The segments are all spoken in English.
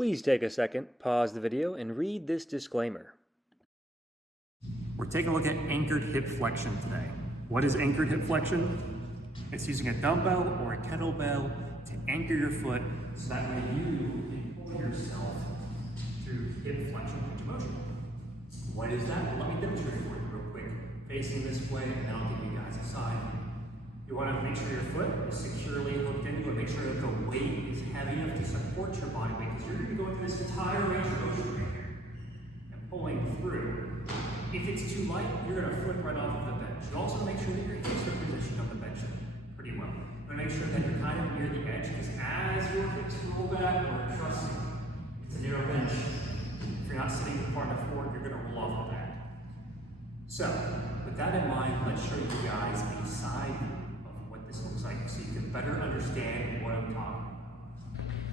Please take a second, pause the video, and read this disclaimer. We're taking a look at anchored hip flexion today. What is anchored hip flexion? It's using a dumbbell or a kettlebell to anchor your foot so that way you can pull yourself through hip flexion range of motion. What is that? Let me demonstrate for you real quick. Facing this way, and then I'll give you guys a side. You want to make sure your foot is securely hooked in. You want to make sure that the weight is heavy enough to support your body weight, because you're going to be going through this entire range of motion right here and pulling through. If it's too light, you're going to flip right off of the bench. You also want to make sure that your hips are positioned on the bench pretty well. You want to make sure that you're kind of near the edge, because as your hips roll back, or trust me, it's a narrow bench. If you're not sitting far enough forward, you're going to roll off the back. So, with that in mind, let's show you guys a side view of what this looks like so you can better understand what I'm talking about.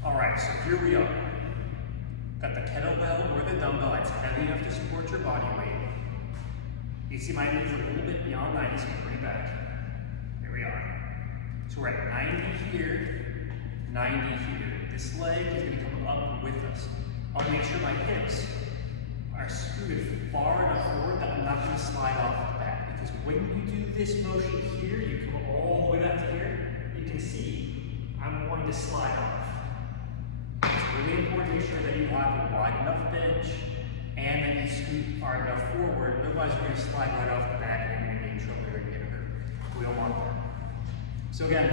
Alright, so here we are. Got the kettlebell or the dumbbell that's heavy enough to support your body weight. You see my knees a little bit beyond 90, so bring it back. Here we are. So we're at 90 here, 90 here. This leg is going to come up with us. I want to make sure my hips are scooted far enough forward that I'm not going to slide off the back. Because when you do this motion here, you come all the way back to here, you can see I'm going to slide off. It's really important to make sure that you have a wide enough bench and that you scoot far enough forward. Otherwise, you're going to slide right off the back and you're going to get in trouble or get hurt. We don't want that. So again,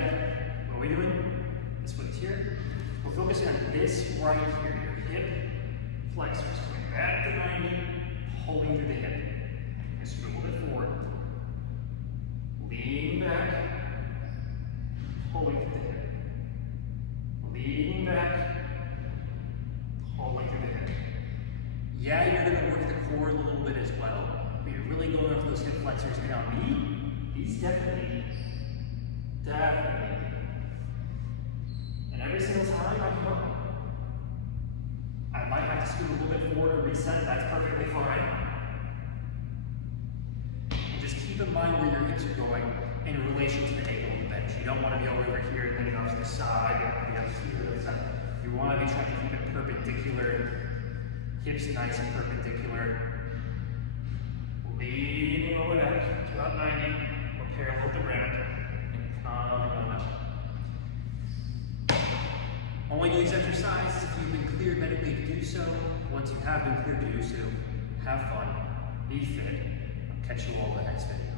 what are we doing? This foot's here. We're focusing on this right here, your hip flexors. Going back to 90, pulling through the hip. And scoot a little bit forward. Leaning back, pulling through the hip. Leaning back, pulling through the hip. Yeah, you're going to work the core a little bit as well, but you're really going after those hip flexors. And on these definitely. And every single time I come up, I might have to scoot a little bit forward or reset. That's perfectly fine. And just keep in mind where your hips are going in relation to the angle of the bench. You don't want to be over here and then off to the side. You want to be up here to the side. You want to be trying to keep it perpendicular. Hips nice and perpendicular. Leaning over back to about 90. Or parallel with the ground. And coming up. Only do these exercises if you've been cleared medically to do so. Once you have been cleared to do so, have fun, be fit. I'll catch you all in the next video.